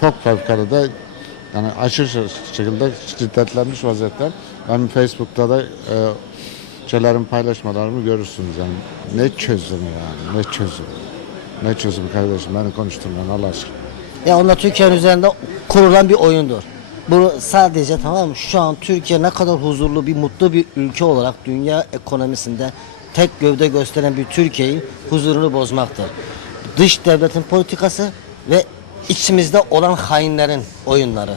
çok fevkalade yani aşırı şekilde şiddetlenmiş vaziyette. Ben Facebook'ta da e, şeylerin paylaşmalarımı görürsünüz yani. Ne çözümü yani ne çözüm. Ne çözüm kardeşim beni konuşturmayın Allah aşkına. Ya onlar Türkiye'nin üzerinde kurulan bir oyundur. Bu sadece tamam mı? Şu an Türkiye ne kadar huzurlu bir mutlu bir ülke olarak dünya ekonomisinde tek gövde gösteren bir Türkiye'yi huzurunu bozmaktır. Dış devletin politikası ve içimizde olan hainlerin oyunları.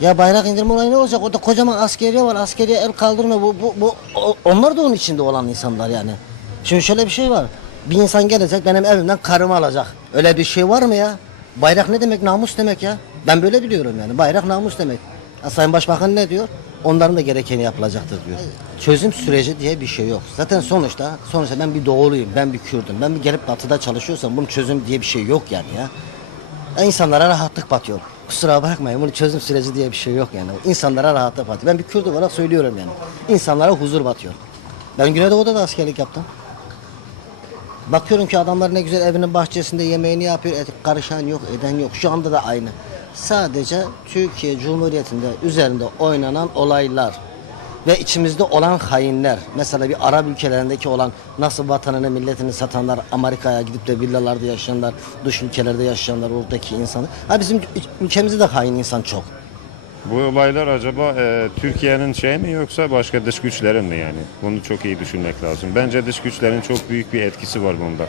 Ya bayrak indirme olayı ne olacak? Orada kocaman askeriye var. Askeriye el kaldırmıyor. Bu, bu, bu, onlar da onun içinde olan insanlar yani. Şimdi şöyle bir şey var. Bir insan gelecek benim evimden karımı alacak. Öyle bir şey var mı ya? Bayrak ne demek? Namus demek ya. Ben böyle biliyorum yani. Bayrak namus demek. Ya Sayın Başbakan ne diyor? Onların da gerekeni yapılacaktır diyor. Çözüm süreci diye bir şey yok. Zaten sonuçta sonuçta ben bir doğuluyum, ben bir Kürdüm. Ben bir gelip batıda çalışıyorsam bunun çözüm diye bir şey yok yani ya. İnsanlara rahatlık batıyor. Kusura bakmayın bunun çözüm süreci diye bir şey yok yani. İnsanlara rahatlık batıyor. Ben bir Kürt olarak söylüyorum yani. İnsanlara huzur batıyor. Ben Güneydoğu'da da askerlik yaptım. Bakıyorum ki adamlar ne güzel evinin bahçesinde yemeğini yapıyor. Et, karışan yok, eden yok. Şu anda da aynı. Sadece Türkiye Cumhuriyeti'nde üzerinde oynanan olaylar ve içimizde olan hainler. Mesela bir Arap ülkelerindeki olan nasıl vatanını, milletini satanlar, Amerika'ya gidip de villalarda yaşayanlar, dış ülkelerde yaşayanlar, oradaki insanlar. Ha bizim ülkemizde de hain insan çok. Bu olaylar acaba e, Türkiye'nin şey mi yoksa başka dış güçlerin mi yani? Bunu çok iyi düşünmek lazım. Bence dış güçlerin çok büyük bir etkisi var bunda.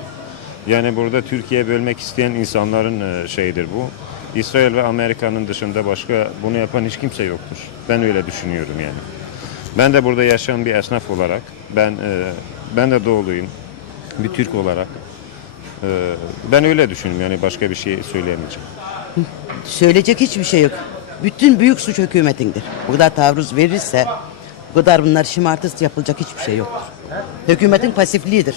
Yani burada Türkiye bölmek isteyen insanların e, şeyidir bu. İsrail ve Amerika'nın dışında başka bunu yapan hiç kimse yoktur. Ben öyle düşünüyorum yani. Ben de burada yaşayan bir esnaf olarak, ben e, ben de doğuluyum, bir Türk olarak. e, ben öyle düşünüyorum yani başka bir şey söyleyemeyeceğim. Söyleyecek hiçbir şey yok. Bütün büyük suç hükümetindir. Bu kadar taarruz verirse, bu kadar bunlar şımartısı yapılacak hiçbir şey yoktur. Hükümetin pasifliğidir.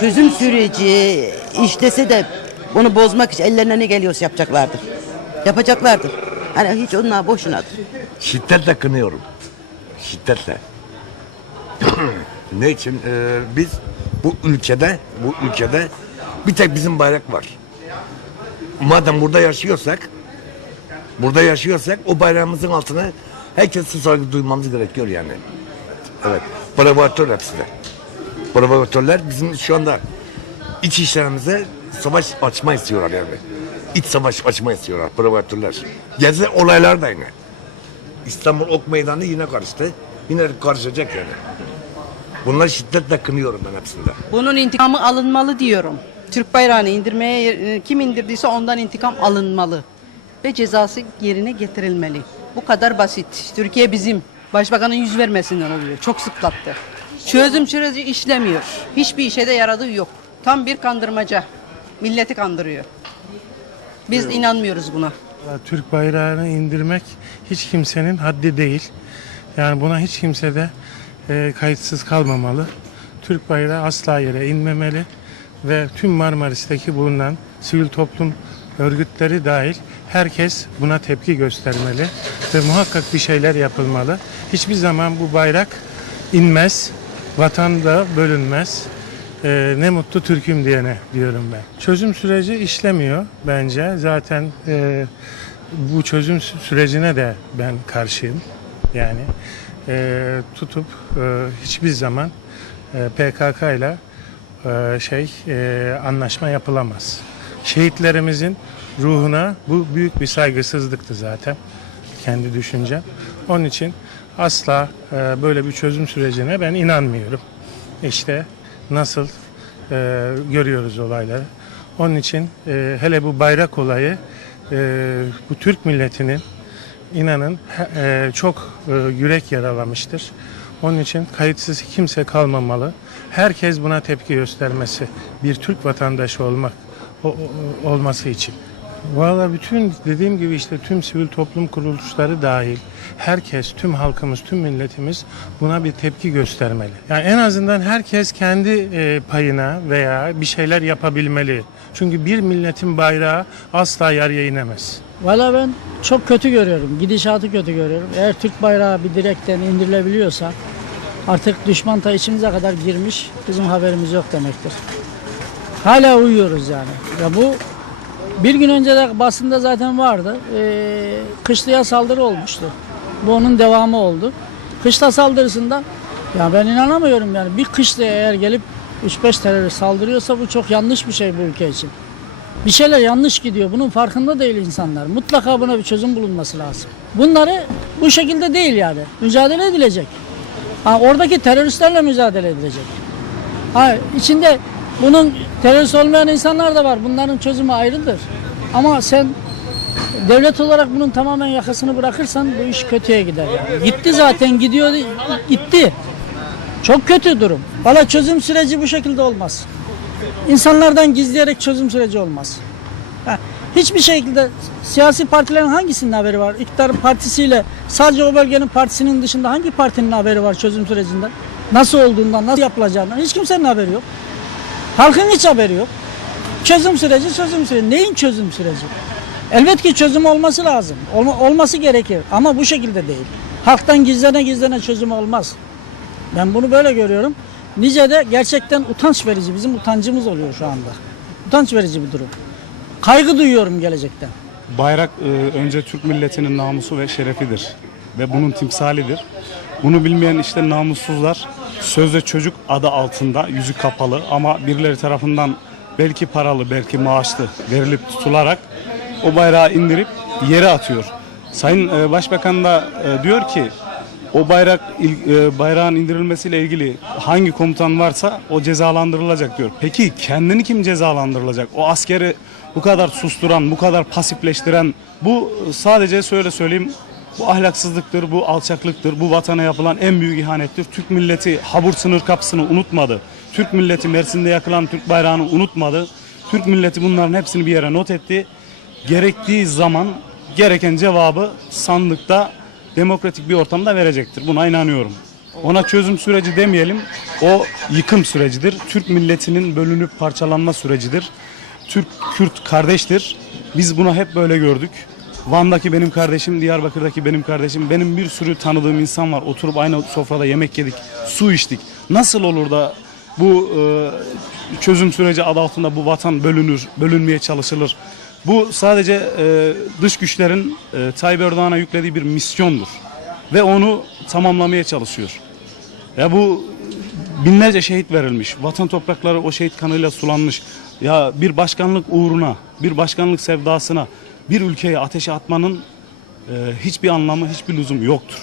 Çözüm süreci işlese de bunu bozmak için ellerine ne geliyorsa yapacaklardır. Yapacaklardır. Hani hiç onlar boşunadır. Şiddetle kınıyorum. Şiddetle. ne için? Ee, biz bu ülkede, bu ülkede bir tek bizim bayrak var. Madem burada yaşıyorsak, burada yaşıyorsak o bayrağımızın altına herkesin saygı duymamız gerekiyor yani. Evet. Provokatör hepsi de. Provokatörler bizim şu anda iç işlerimize savaş açma istiyorlar yani. İç savaş açma istiyorlar provokatörler. Gezi olaylar da yine. İstanbul Ok Meydanı yine karıştı. Yine karışacak yani. Bunları şiddetle kınıyorum ben hepsinde. Bunun intikamı alınmalı diyorum. Türk bayrağını indirmeye e, kim indirdiyse ondan intikam alınmalı. Ve cezası yerine getirilmeli. Bu kadar basit. Türkiye bizim. Başbakanın yüz vermesinden oluyor. Çok sıklattı. Çözüm süreci işlemiyor. Hiçbir işe de yaradığı yok. Tam bir kandırmaca. Milleti kandırıyor. Biz inanmıyoruz buna. Türk bayrağını indirmek hiç kimsenin haddi değil. Yani buna hiç kimse de e, kayıtsız kalmamalı. Türk bayrağı asla yere inmemeli ve tüm Marmaris'teki bulunan sivil toplum örgütleri dahil herkes buna tepki göstermeli ve muhakkak bir şeyler yapılmalı. Hiçbir zaman bu bayrak inmez, vatan da bölünmez. Ee, ne mutlu Türk'üm diyene diyorum ben. Çözüm süreci işlemiyor bence. Zaten e, bu çözüm sü- sürecine de ben karşıyım. Yani e, tutup e, hiçbir zaman e, PKK ile e, şey e, anlaşma yapılamaz. Şehitlerimizin ruhuna bu büyük bir saygısızlıktı zaten kendi düşüncem. Onun için asla e, böyle bir çözüm sürecine ben inanmıyorum. İşte nasıl e, görüyoruz olayları. Onun için e, hele bu bayrak olayı e, bu Türk milletinin inanın e, çok e, yürek yaralamıştır. Onun için kayıtsız kimse kalmamalı. Herkes buna tepki göstermesi, bir Türk vatandaşı olmak o- o- olması için. Valla bütün dediğim gibi işte tüm sivil toplum kuruluşları dahil herkes, tüm halkımız, tüm milletimiz buna bir tepki göstermeli. Yani en azından herkes kendi e, payına veya bir şeyler yapabilmeli. Çünkü bir milletin bayrağı asla yarıya inemez. Valla ben çok kötü görüyorum. Gidişatı kötü görüyorum. Eğer Türk bayrağı bir direkten indirilebiliyorsa artık düşman ta içimize kadar girmiş. Bizim haberimiz yok demektir. Hala uyuyoruz yani. Ya bu Bir gün önce de basında zaten vardı. Ee, kışlaya saldırı olmuştu. Bu onun devamı oldu. Kışla saldırısında ya ben inanamıyorum yani bir kışlaya eğer gelip 3-5 terörist saldırıyorsa bu çok yanlış bir şey bu ülke için. Bir şeyler yanlış gidiyor. Bunun farkında değil insanlar. Mutlaka buna bir çözüm bulunması lazım. Bunları bu şekilde değil yani. Mücadele edilecek. Ha, oradaki teröristlerle mücadele edilecek. Ha, içinde bunun terörist olmayan insanlar da var. Bunların çözümü ayrıdır. Ama sen devlet olarak bunun tamamen yakasını bırakırsan bu iş kötüye gider. yani. Gitti zaten gidiyor gitti. Çok kötü durum. Valla çözüm süreci bu şekilde olmaz. İnsanlardan gizleyerek çözüm süreci olmaz. Hiçbir şekilde siyasi partilerin hangisinin haberi var? İktidarın partisiyle sadece o bölgenin partisinin dışında hangi partinin haberi var çözüm sürecinden? Nasıl olduğundan, nasıl yapılacağından hiç kimsenin haberi yok. Halkın hiç haberi yok. Çözüm süreci, çözüm süreci. Neyin çözüm süreci? Elbet ki çözüm olması lazım. Olma- olması gerekir ama bu şekilde değil. Halktan gizlene gizlene çözüm olmaz. Ben bunu böyle görüyorum. Nice de gerçekten utanç verici. Bizim utancımız oluyor şu anda. Utanç verici bir durum. Kaygı duyuyorum gelecekten. Bayrak e, önce Türk milletinin namusu ve şerefidir ve bunun timsalidir. Bunu bilmeyen işte namussuzlar sözde çocuk adı altında yüzü kapalı ama birileri tarafından belki paralı belki maaşlı verilip tutularak o bayrağı indirip yere atıyor. Sayın e, Başbakan da e, diyor ki o bayrak e, bayrağın indirilmesiyle ilgili hangi komutan varsa o cezalandırılacak diyor. Peki kendini kim cezalandırılacak? O askeri bu kadar susturan, bu kadar pasifleştiren bu sadece şöyle söyleyeyim bu ahlaksızlıktır, bu alçaklıktır, bu vatana yapılan en büyük ihanettir. Türk milleti Habur sınır kapısını unutmadı. Türk milleti Mersin'de yakılan Türk bayrağını unutmadı. Türk milleti bunların hepsini bir yere not etti. Gerektiği zaman gereken cevabı sandıkta demokratik bir ortamda verecektir. Buna inanıyorum. Ona çözüm süreci demeyelim. O yıkım sürecidir. Türk milletinin bölünüp parçalanma sürecidir. Türk Kürt kardeştir. Biz bunu hep böyle gördük. Van'daki benim kardeşim, Diyarbakır'daki benim kardeşim, benim bir sürü tanıdığım insan var. Oturup aynı sofrada yemek yedik, su içtik. Nasıl olur da bu e, çözüm süreci adı altında bu vatan bölünür, bölünmeye çalışılır? Bu sadece e, dış güçlerin e, Tayyip Erdoğan'a yüklediği bir misyondur. Ve onu tamamlamaya çalışıyor. Ya bu binlerce şehit verilmiş. Vatan toprakları o şehit kanıyla sulanmış. Ya bir başkanlık uğruna, bir başkanlık sevdasına bir ülkeyi ateşe atmanın e, hiçbir anlamı, hiçbir lüzumu yoktur.